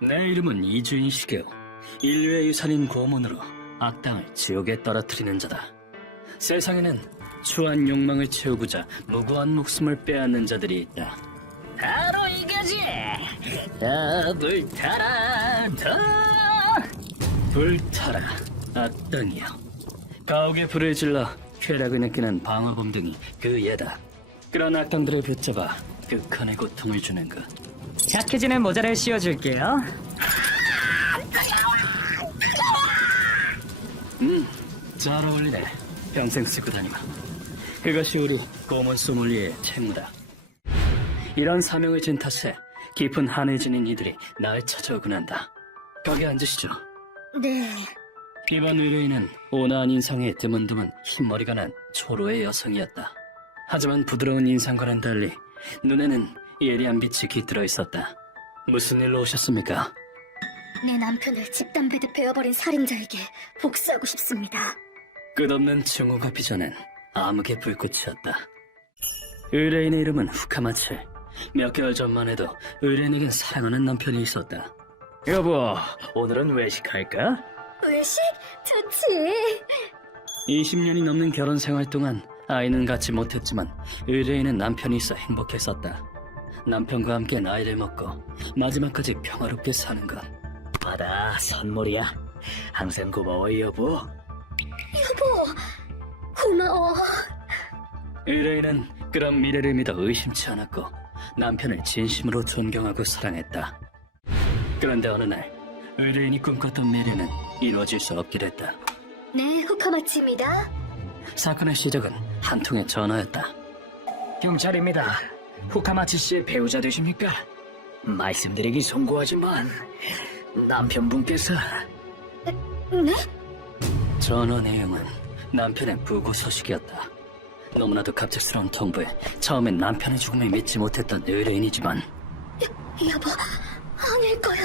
내 이름은 이주인시게요. 인류의 유산인 고문으로 악당을 지옥에 떨어뜨리는 자다. 세상에는 추한 욕망을 채우고자 무고한 목숨을 빼앗는 자들이 있다. 바로 이거지! 불타라! 불타라, 악당이여. 가옥에 불을 질러 쾌락을 느끼는 방어범 등이 그 예다. 그런 악당들을 붙잡아 극한의 고통을 주는 것. 착해지는 모자를 씌워줄게요. 잘 어울리네. 평생 쓰고 다니마. 그것이 우리 고문 소믈리에의 책무다. 이런 사명을 진 탓에 깊은 한을 지닌 이들이 날 찾아오곤 한다. 거기 앉으시죠. 네, 이번 의뢰인은 온화한 인상에 드문드문 흰머리가 난 초로의 여성이었다. 하지만 부드러운 인상과는 달리 눈에는 예리한 빛이 깃들어 있었다. 무슨 일로 오셨습니까? 내 남편을 집단 배드페어버린 살인자에게 복수하고 싶습니다. 끝없는 증오가 빚어낸 암흑의 불꽃이었다. 의뢰인의 이름은 후카마츠. 몇 개월 전만 해도 의뢰인에겐 사랑하는 남편이 있었다. 여보, 오늘은 외식할까? 외식? 좋지. 20년이 넘는 결혼 생활 동안 아이는 갖지 못했지만 의뢰인은 남편이 있어 행복했었다. 남편과 함께 나이를 먹고 마지막까지 평화롭게 사는 것. 받아, 선물이야. 항상 고마워, 여보. 여보, 고마워. 의뢰인은 그런 미래를 믿어 의심치 않았고 남편을 진심으로 존경하고 사랑했다. 그런데 어느 날 의뢰인이 꿈꿨던 미래는 이루어질 수 없게 됐다. 네, 후카마치입니다. 사건의 시작은 한 통의 전화였다. 경찰입니다. 후카마치 씨의 배우자 되십니까? 말씀드리기 송구하지만 남편분께서 네? 전화 내용은 남편의 부고 소식이었다. 너무나도 갑작스러운 통보에 처음엔 남편의 죽음을 믿지 못했던 의뢰인이지만 여보, 아닐 거야.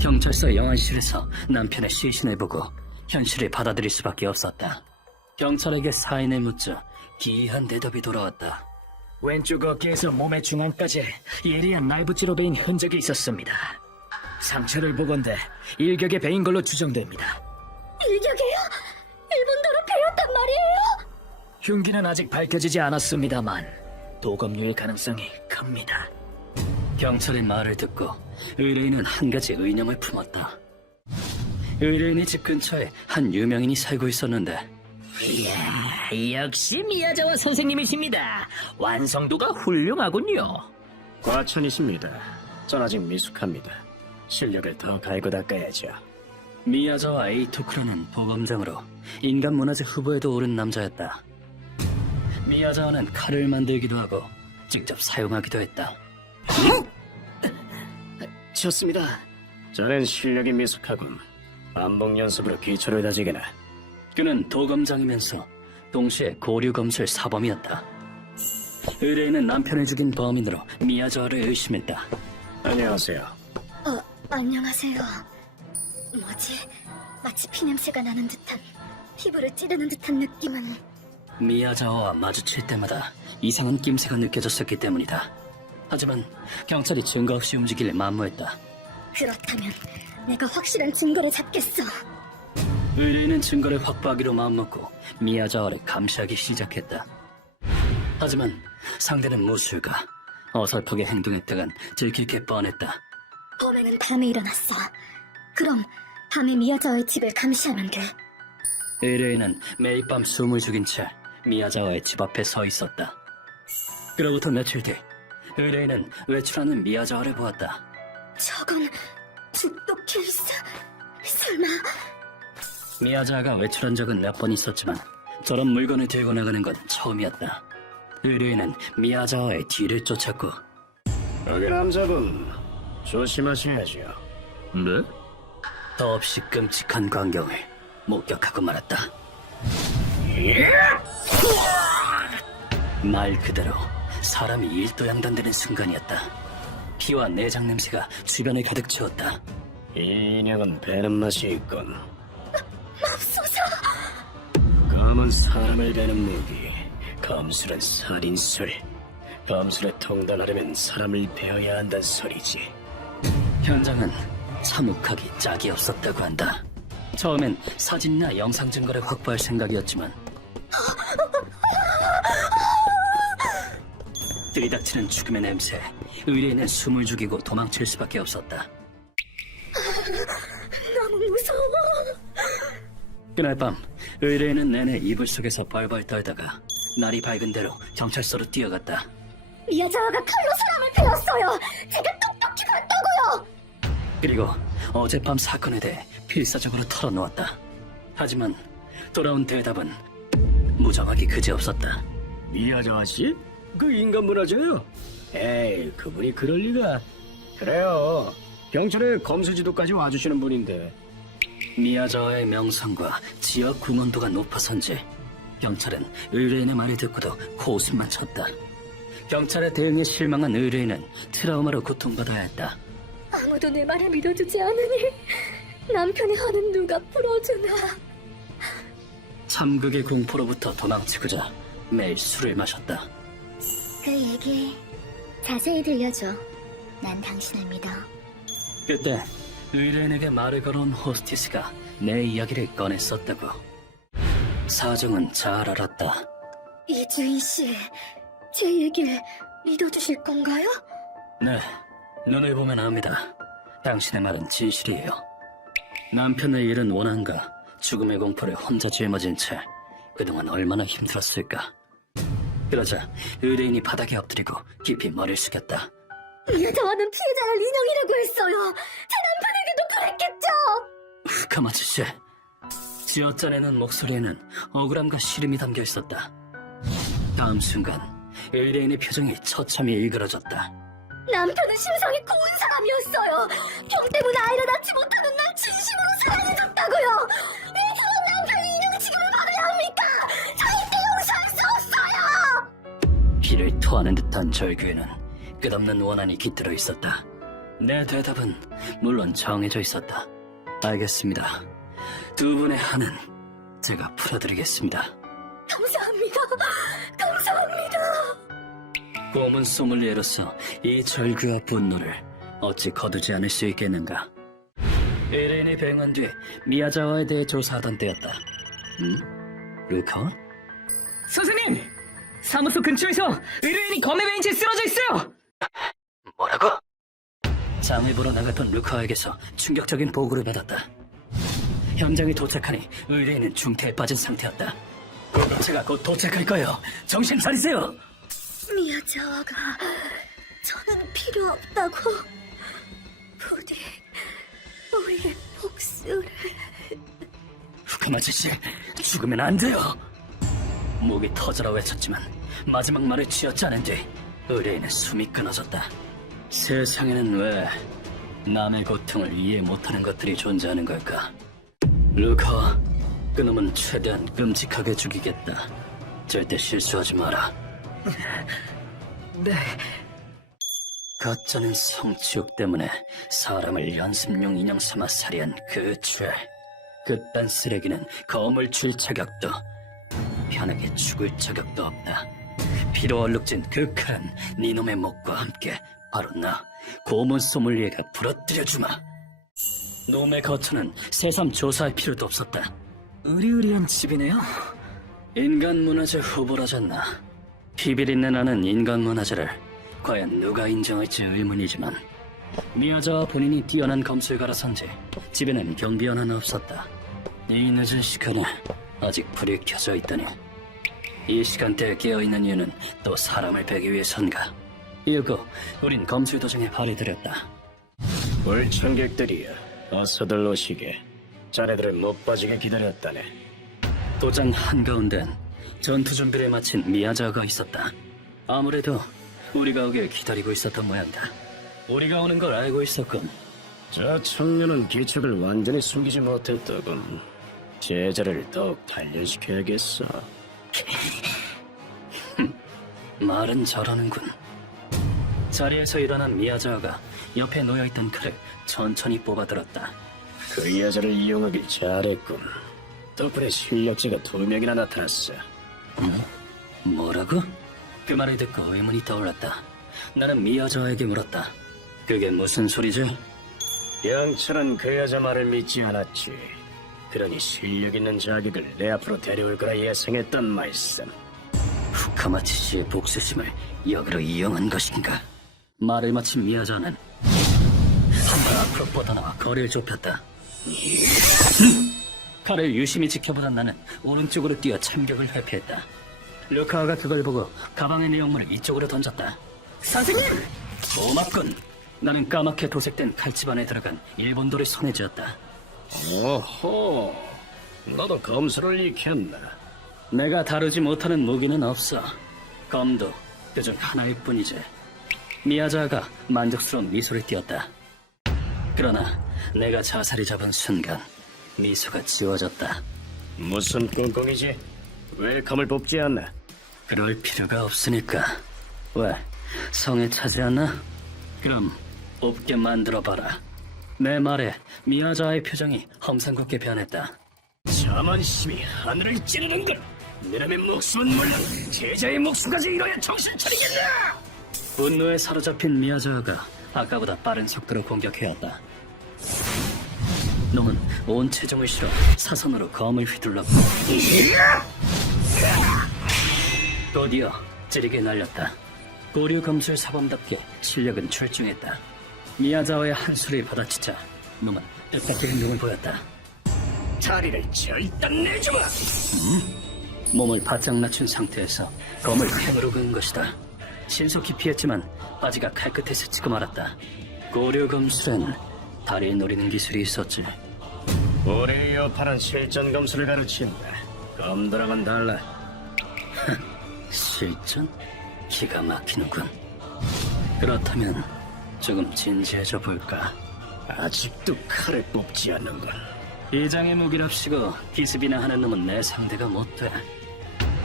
경찰서 영안실에서 남편의 시신을 보고 현실을 받아들일 수밖에 없었다. 경찰에게 사인을 묻자 기이한 대답이 돌아왔다. 왼쪽 어깨에서 몸의 중앙까지 예리한 날붙지로 베인 흔적이 있었습니다. 상처를 보건대 일격에 베인 걸로 추정됩니다. 일격이에요? 일본도로 배웠단 말이에요? 흉기는 아직 밝혀지지 않았습니다만 도검류의 가능성이 큽니다. 경찰의 말을 듣고 의뢰인은 한 가지 의념을 품었다. 의뢰인의 집 근처에 한 유명인이 살고 있었는데 이야, 역시 미야자와 선생님이십니다. 완성도가 훌륭하군요. 과천이십니다. 전 아직 미숙합니다. 실력을 더 갈고 닦아야죠. 미야자와 에이토크라는 보검장으로 인간 문화재 후보에도 오른 남자였다. 미야자와는 칼을 만들기도 하고 직접 사용하기도 했다. 좋습니다. 저는 실력이 미숙하군. 반복 연습으로 기초를 다지게나. 그는 도검장이면서 동시에 고류검술 사범이었다. 의뢰인은 남편을 죽인 범인으로 미야자와를 의심했다. 안녕하세요. 안녕하세요. 뭐지? 마치 피냄새가 나는 듯한, 피부를 찌르는 듯한 느낌은... 미야자와와 마주칠 때마다 이상한 낌새가 느껴졌었기 때문이다. 하지만 경찰이 증거 없이 움직이길 만무했다. 그렇다면 내가 확실한 증거를 잡겠어. 의뢰인은 증거를 확보하기로 마음먹고 미야자와를 감시하기 시작했다. 하지만 상대는 무술가. 어설프게 행동했다간 들킬 게 뻔했다. 범행은 밤에 일어났어. 그럼 밤에 미야자와의 집을 감시하면 돼. 의뢰인은 매일 밤 숨을 죽인 채 미야자와의 집 앞에 서 있었다. 그로부터 며칠 뒤 의뢰인은 외출하는 미야자와를 보았다. 저건 북도 케이스. 설마... 미야자와가 외출한 적은 몇 번 있었지만 저런 물건을 들고 나가는 건 처음이었다. 의뢰인은 미야자와의 뒤를 쫓았고 여기 남자분. 조심하셔야죠. 네? 더없이 끔찍한 광경을 목격하고 말았다. 말 그대로 사람이 일도양단되는 순간이었다. 피와 내장 냄새가 주변을 가득 채웠다. 이 인형은 배는 맛이 있군. 맙소사! 검은 사람을 베는 무기. 검술은 살인술. 범술에 통달하려면 사람을 배워야 한다는 소리지. 현장은 참혹하기 짝이 없었다고 한다. 처음엔 사진이나 영상 증거를 확보할 생각이었지만 들이닥치는 죽음의 냄새에 의뢰인은 숨을 죽이고 도망칠 수밖에 없었다. 너무 무서워. 그날 밤 의뢰인은 내내 이불 속에서 벌벌 떨다가 날이 밝은 대로 경찰서로 뛰어갔다. 미야자와가 칼로 사람을 베었어요. 제가 똑똑히 봤다고요. 그리고 어젯밤 사건에 대해 필사적으로 털어놓았다. 하지만 돌아온 대답은 무정하기 그지없었다. 미야자와 씨? 그 인간 문화재요? 에이, 그분이 그럴 리가. 그래요. 경찰의 검수지도까지 와주시는 분인데. 미야자와의 명성과 지역 궁원도가 높아선지 경찰은 의뢰인의 말을 듣고도 코웃음만 쳤다. 경찰의 대응에 실망한 의뢰인은 트라우마로 고통받아야 했다. 아무도 내 말을 믿어주지 않으니 남편의 한은 누가 풀어주나. 참극의 공포로부터 도망치고자 매일 술을 마셨다. 그 얘기 자세히 들려줘. 난 당신을 믿어. 그때 의뢰인에게 말을 걸어온 호스티스가 내 이야기를 꺼냈었다고. 사정은 잘 알았다. 이주인 씨, 제 얘기를 믿어주실 건가요? 네, 눈을 보면 압니다. 당신의 말은 진실이에요. 남편의 일은 원한가 죽음의 공포를 혼자 짊어진 채 그동안 얼마나 힘들었을까. 그러자 의뢰인이 바닥에 엎드리고 깊이 머리를 숙였다. 미야자와는 피해자를 인형이라고 했어요. 제 남편에게도 그랬겠죠. 가마츠 씨, 쥐어짜내는 목소리에는 억울함과 시름이 담겨 있었다. 다음 순간 의뢰인의 표정이 처참히 일그러졌다. 남편은 심성이 고운 사람이었어요. 병 때문에 아이를 낳지 못하는 날 진심으로 사랑해줬다고요. 왜 그런 남편이 인형 취급을 받아야 합니까? 절대 용서할 수 없어요. 피를 토하는 듯한 절규에는 끝없는 원한이 깃들어 있었다. 내 대답은 물론 정해져 있었다. 알겠습니다. 두 분의 한은 제가 풀어드리겠습니다. 감사합니다. 감사합니다. 고문 소믈리에로서 이 절규와 분노를 어찌 거두지 않을 수 있겠는가. 의뢰인이 병한 뒤 미야자와에 대해 조사하던 때였다. 루카원? 선생님! 사무소 근처에서 의뢰인이 검에 베인 채 쓰러져 있어요! 뭐라고? 장을 보러 나갔던 루카에게서 충격적인 보고를 받았다. 현장에 도착하니 의뢰인은 중태에 빠진 상태였다. 제가 곧 도착할 거예요. 정신 차리세요. 미야자와가 저는 필요 없다고 부디 우리의 복수를. 후카마치 씨, 죽으면 안 돼요. 목이 터져라 외쳤지만 마지막 말을 쥐어짜는 뒤 의뢰인의 숨이 끊어졌다. 세상에는 왜 남의 고통을 이해 못하는 것들이 존재하는 걸까? 루카, 그놈은 최대한 끔찍하게 죽이겠다. 절대 실수하지 마라. 네. 가짜는 성취욕 때문에 사람을 연습용 인형 삼아 살해한 그 죄. 그딴 쓰레기는 검을 줄 자격도, 편하게 죽을 자격도 없다. 피로 얼룩진 그 칼은 니놈의 목과 함께 바로 나 고문 소믈리에가 부러뜨려주마. 놈의 거처는 새삼 조사할 필요도 없었다. 으리으리한 집이네요. 인간 문화재 후보라졌나. 비비린내 나는 인간 문화재를 과연 누가 인정할지 의문이지만 미야자와 본인이 뛰어난 검술가라선지 집에는 경비 하나는 없었다. 이 늦은 시간에 아직 불이 켜져 있다니. 이 시간대에 깨어있는 이유는 또 사람을 베기 위해선가. 이윽고 우린 검술도장에 발을 들였다. 불청객들이여, 어서들 오시게. 자네들을 못 빠지게 기다렸다네. 도장 한가운데는 전투 준비를 마친 미야자가 있었다. 아무래도 우리가 오길 기다리고 있었던 모양이다. 우리가 오는 걸 알고 있었군. 저 청년은 기척을 완전히 숨기지 못했더군. 제자를 더욱 단련시켜야겠어. 말은 저러는군. 자리에서 일어난 미야자가 옆에 놓여있던 칼을 천천히 뽑아들었다. 그 여자를 이용하길 잘했군. 덕분에 실력자가 2명이나 나타났어. 뭐라고? 그 말을 듣고 의문이 떠올랐다. 나는 미여자에게 물었다. 그게 무슨 소리지? 영철은 그 여자 말을 믿지 않았지. 그러니 실력 있는 자기들 내 앞으로 데려올 거라 예상했단 말씀. 후카마치 씨의 복수심을 역으로 이용한 것인가? 말을 마친 미야자는 한 발 앞으로 뻗어나와 거리를 좁혔다. 칼을 유심히 지켜보던 나는 오른쪽으로 뛰어 참격을 회피했다. 루카와가 그걸 보고 가방의 내용물을 이쪽으로 던졌다. 선생님! 고맙군. 나는 까맣게 도색된 칼집안에 들어간 일본돌을 손에 쥐었다. 오호, 너도 검수를 익혔나? 내가 다루지 못하는 무기는 없어. 검도 그중 하나일 뿐이지. 미야자가 만족스러운 미소를 띄었다. 그러나 내가 자살이 잡은 순간 미소가 지워졌다. 무슨 꿍꿍이지? 왜 검을 뽑지 않나? 그럴 필요가 없으니까. 왜? 성에 차지 않나? 그럼 뽑게 만들어봐라. 내 말에 미야자의 표정이 험상궂게 변했다. 자만심이 하늘을 찌르는군. 너놈의 목숨은 물론 제자의 목숨까지 잃어야 정신 차리겠나? 분노에 사로잡힌 미야자가 아까보다 빠른 속도로 공격해왔다. 놈은 온 체중을 실어 사선으로 검을 휘둘렀고 곧이어 찌르게 날렸다. 고류 검술 사범답게 실력은 출중했다. 미야자와의 한 수를 받아치자 놈은 뜻밖의 행동을 보였다. 다리를 절단 내주마. 몸을 바짝 낮춘 상태에서 검을 팽으로 그은 것이다. 신속히 피했지만 바지가 칼끝에 스치고 말았다. 고류 검술엔 다리에 노리는 기술이 있었지. 우리 여파는 실전 검수를 가르친다. 검도랑은 달라. 실전? 기가 막히는군. 그렇다면 조금 진지해져 볼까? 아직도 칼을 뽑지 않는군. 이장의 무기랍시고 기습이나 하는 놈은 내 상대가 못돼.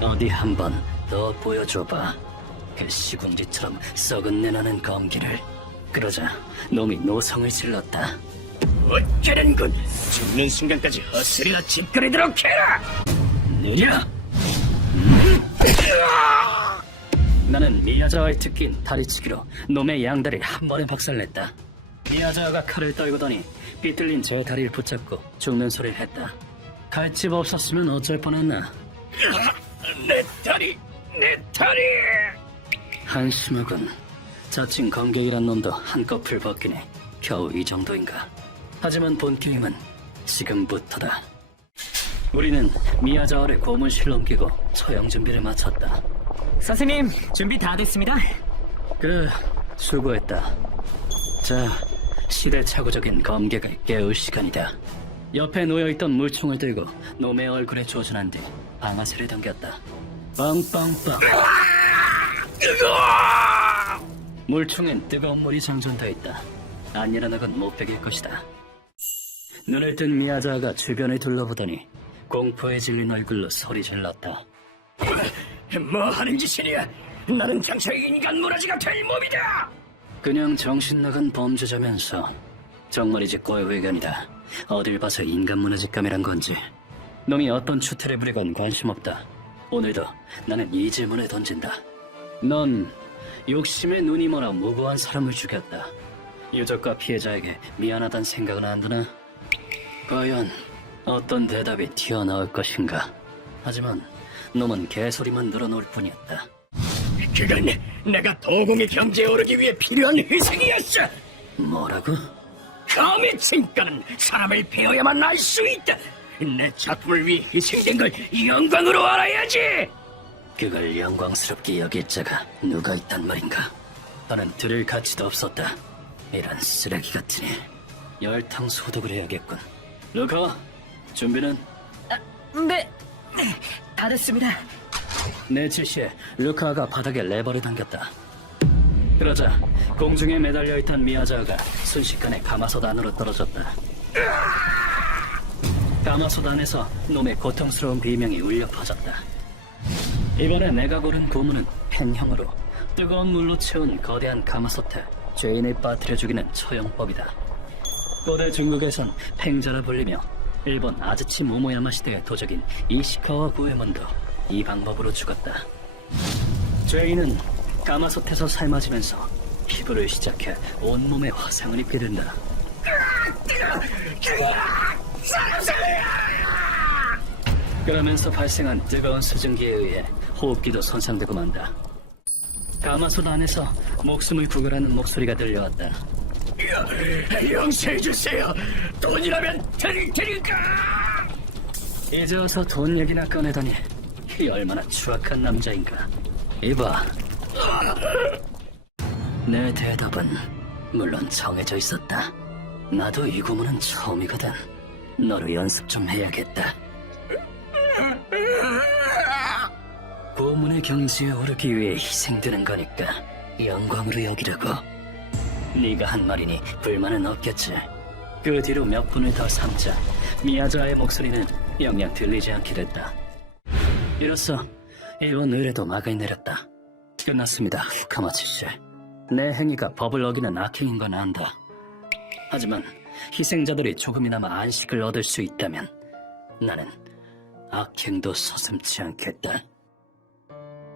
어디 한번 더 보여줘봐. 그 시궁지처럼 썩은 내나는 검기를. 그러자 놈이 노성을 질렀다. 어쩌는군. 죽는 순간까지 헛소리나 짓거리도록 해라. 느려! 나는 미야자와의 특기인 다리치기로 놈의 양다리를 한 번에 박살냈다. 미야자가 칼을 떨구더니 비틀린 제 다리를 붙잡고 죽는 소리를 했다. 칼집 없었으면 어쩔 뻔했나. 내 다리, 내 다리. 한심하군. 자칭 검객이란 놈도 한꺼풀 벗기네. 겨우 이 정도인가. 하지만 본 게임은 지금부터다. 우리는 미야자와를 고문실로 옮기고 처형 준비를 마쳤다. 선생님, 준비 다 됐습니다. 그래, 수고했다. 자, 시대착오적인 검객을 깨울 시간이다. 옆에 놓여있던 물총을 들고 놈의 얼굴에 조준한 뒤 방아쇠를 당겼다. 빵빵빵. 물총엔 뜨거운 물이 장전돼 있다. 안 일어나건 못 베길 것이다. 눈을 뜬 미야자가 주변을 둘러보더니 공포에 질린 얼굴로 소리 질렀다. 뭐 하는 짓이냐? 나는 장차 인간 무라지가 될 몸이다. 그냥 정신 나간 범죄자면서 정말이지 꼴회견이다. 어딜 봐서 인간 문화직감이란 건지. 놈이 어떤 추태를 부리건 관심 없다. 오늘도 나는 이 질문을 던진다. 넌 욕심에 눈이 멀어 무고한 사람을 죽였다. 유족과 피해자에게 미안하단 생각은 안 드나? 과연 어떤 대답이 튀어나올 것인가? 하지만 놈은 개소리만 늘어놓을 뿐이었다. 그건 내가 도공의 경지에 오르기 위해 필요한 희생이었어. 뭐라고? 감히 진가는 사람을 배워야만 알 수 있다. 내 작품을 위해 희생된 걸 영광으로 알아야지. 그걸 영광스럽게 여길 자가 누가 있단 말인가? 나는 들을 가치도 없었다. 이런 쓰레기 같으니 열탕 소독을 해야겠군. 루카, 준비는? 네, 다 됐습니다. 내 지시에 루카가 바닥에 레버를 당겼다. 그러자 공중에 매달려 있던 미야자가 순식간에 가마솥 안으로 떨어졌다. 가마솥 안에서 놈의 고통스러운 비명이 울려 퍼졌다. 이번에 내가 고른 고문은 펜형으로 뜨거운 물로 채운 거대한 가마솥에 죄인을 빠뜨려 죽이는 처형법이다. 고대 중국에선 팽자라 불리며 일본 아즈치 모모야마 시대의 도적인 이시카와 구에몬도 이 방법으로 죽었다. 죄인은 가마솥에서 삶아지면서 피부를 시작해 온몸에 화상을 입게 된다. 그러면서 발생한 뜨거운 수증기에 의해 호흡기도 손상되고 만다. 가마솥 안에서 목숨을 구걸하는 목소리가 들려왔다. 용서해주세요. 돈이라면 드릴 테니까. 이제 와서 돈 얘기나 꺼내더니 이 얼마나 추악한 남자인가. 이봐, 내 대답은 물론 정해져 있었다. 나도 이 구문은 처음이거든. 너로 연습 좀 해야겠다. 고문의 경지에 오르기 위해 희생되는 거니까 영광으로 여기려고. 네가 한 말이니 불만은 없겠지. 그 뒤로 몇 분을 더 삼자 미야자의 목소리는 영영 들리지 않게 됐다. 이로써 이번 의뢰도 막을 내렸다. 끝났습니다, 카마치 씨. 내 행위가 법을 어기는 악행인 건 안다. 하지만 희생자들이 조금이나마 안식을 얻을 수 있다면 나는 악행도 서슴지 않겠다.